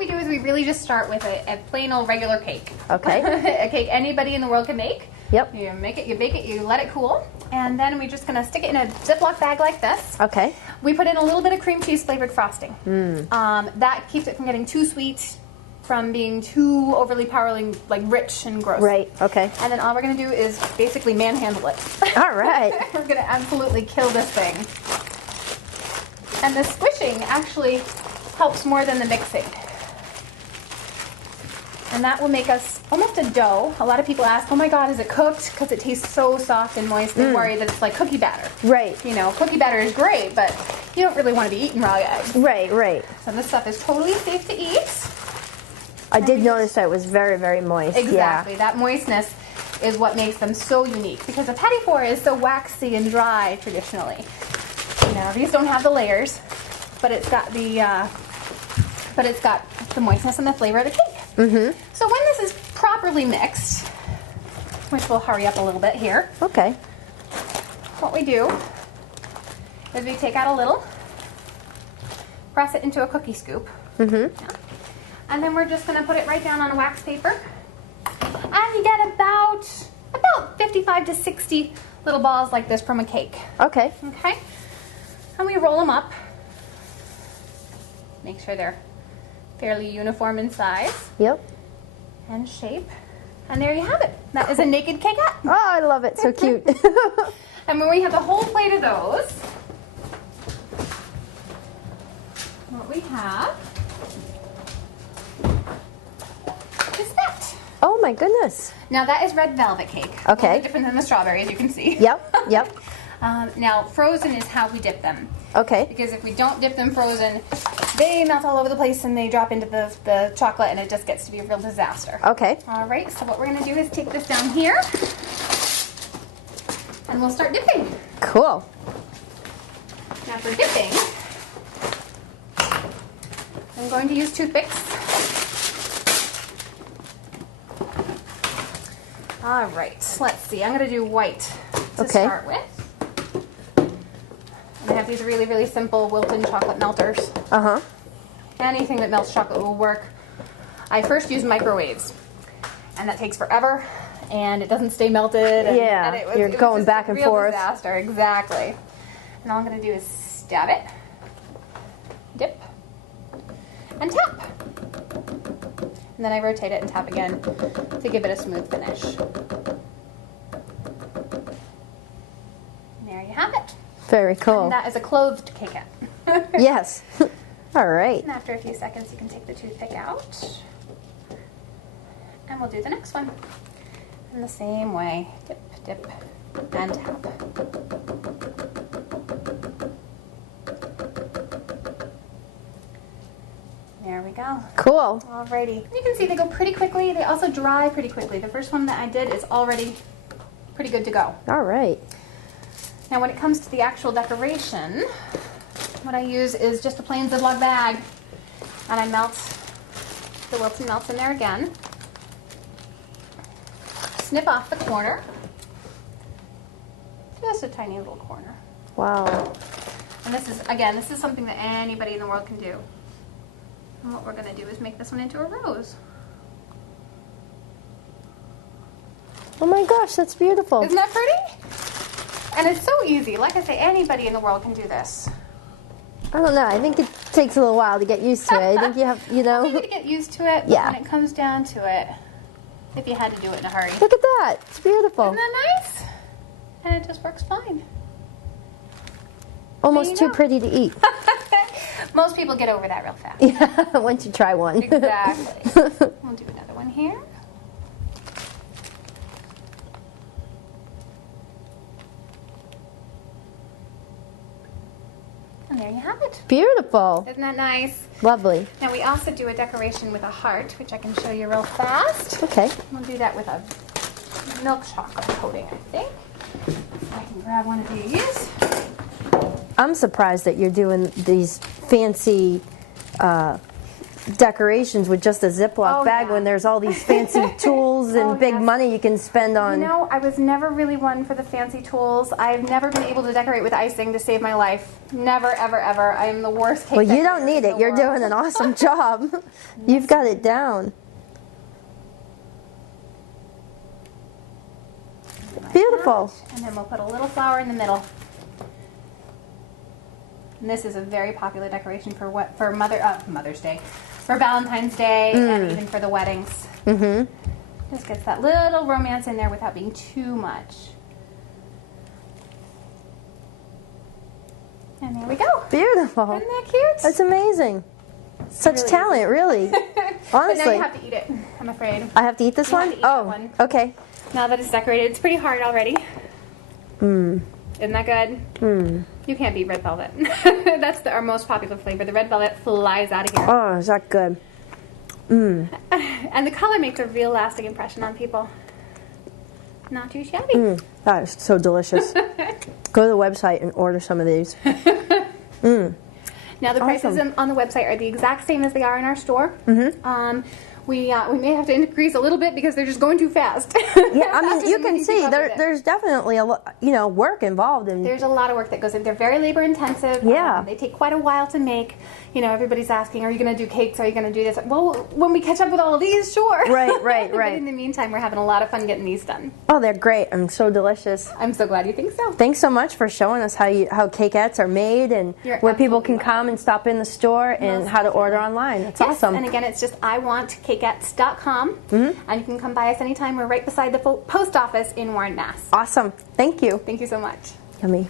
we do is we really just start with a plain old regular cake. Okay. A cake anybody in the world can make. Yep. You make it, you bake it, you let it cool, and then we're just gonna stick it in a Ziploc bag like this. Okay. We put in a little bit of cream cheese flavored frosting. That keeps it from getting too sweet, from being too overly powerful, like rich and gross. Right. Okay. And then all we're gonna do is basically manhandle it. All right. We're gonna absolutely kill this thing. And the squishing actually helps more than the mixing. And that will make us almost a dough. A lot of people ask, oh my God, is it cooked? Because it tastes so soft and moist. They worry that it's like cookie batter. Right. You know, cookie batter is great, but you don't really want to be eating raw eggs. Right, right. So this stuff is totally safe to eat. I did notice that it was very, very moist. Exactly. Yeah. That moistness is what makes them so unique, because a petit four is so waxy and dry traditionally. You know, these don't have the layers, but it's got the moistness and the flavor of the cake. Mm-hmm. So when this is properly mixed, which we'll hurry up a little bit here, Okay. what we do is we take out a little, press it into a cookie scoop, and then we're just going to put it right down on a wax paper, and you get about 55 to 60 little balls like this from a cake. Okay. Okay, and we roll them up. Make sure they're fairly uniform in size Yep. and shape. And there you have it. That is a naked Cakette. Oh, I love it. So cute. And when we have a whole plate of those, what we have is that. Oh my goodness. Now that is red velvet cake. Okay. A little bit different than the strawberry, as you can see. Yep. Yep. Now frozen is how we dip them. Okay. Because if we don't dip them frozen, they melt all over the place and they drop into the chocolate, and it just gets to be a real disaster. Okay. All right, so what we're going to do is take this down here, and we'll start dipping. Cool. Now for dipping, I'm going to use toothpicks. All right, let's see. I'm going to do white to start with. I have these really, really simple Wilton chocolate melters. Uh-huh. Anything that melts chocolate will work. I first use microwaves, and that takes forever, and it doesn't stay melted. And, Yeah, and you're going back and forth. Disaster, exactly. And all I'm going to do is stab it, dip, and tap. And then I rotate it and tap again to give it a smooth finish. And there you have it. Very cool. And that is a clothed Cakette. Yes. All right. And after a few seconds, you can take the toothpick out. And we'll do the next one. In the same way. Dip, dip, and tap. There we go. Cool. Alrighty. You can see they go pretty quickly. They also dry pretty quickly. The first one that I did is already pretty good to go. All right. Now when it comes to the actual decoration, what I use is just a plain Ziploc bag, and I melt the Wilton melts in there again. Snip off the corner, just a tiny little corner. Wow. And this is, again, this is something that anybody in the world can do. And what we're going to do is make this one into a rose. Oh my gosh, that's beautiful. Isn't that pretty? And it's so easy. Like I say, anybody in the world can do this. I don't know. I think it takes a little while to get used to it. I think you have, you know. Maybe to get used to it, but Yeah. when it comes down to it, if you had to do it in a hurry. Look at that. It's beautiful. Isn't that nice? And it just works fine. Almost too go. pretty to eat. Most people get over that real fast. Yeah, once you try one. Exactly. We'll do another one here. And there you have it. Beautiful. Isn't that nice? Lovely. Now we also do a decoration with a heart, which I can show you real fast. Okay. We'll do that with a milk chocolate coating, I think. So I can grab one of these. I'm surprised that you're doing these fancy decorations with just a Ziploc bag yeah. when there's all these fancy tools and big money you can spend on. You know, I was never really one for the fancy tools. I've never been able to decorate with icing to save my life. Never, ever, ever. I am the worst cake Well, you decorator don't need in it. the You're world. doing an awesome job. You've got it down. Beautiful. And then we'll put a little flower in the middle. And this is a very popular decoration for Mother's Day, for Valentine's Day, and even for the weddings. Just gets that little romance in there without being too much. And there we go. Beautiful. Isn't that cute? That's amazing. Such really talent, really. But Honestly. now you have to eat it, I'm afraid. I have to eat this You have one? to eat that Oh, one. okay. Now that it's decorated, it's pretty hard already. Isn't that good? You can't beat red velvet. That's our most popular flavor. The red velvet flies out of here. Oh, is that good? And the color makes a real lasting impression on people. Not too shabby. That is so delicious. Go to the website and order some of these. Now the prices on the website are the exact same as they are in our store. We may have to increase a little bit because they're just going too fast. Yeah, I mean, you can see there's definitely a work involved in. There's a lot of work that goes in. They're very labor intensive. Yeah. They take quite a while to make. You know, everybody's asking, are you going to do cakes? Are you going to do this? Well, when we catch up with all of these, sure. Right. But in the meantime, we're having a lot of fun getting these done. Oh, they're great and so delicious. I'm so glad you think so. Thanks so much for showing us how Cakettes are made and You're where people can absolutely come and stop in the store and how to order online. That's Yes, awesome. and again, it's just iwantcakettes.com, and you can come by us anytime. We're right beside the post office in Warren, Mass. Awesome. Thank you. Thank you so much. Yummy.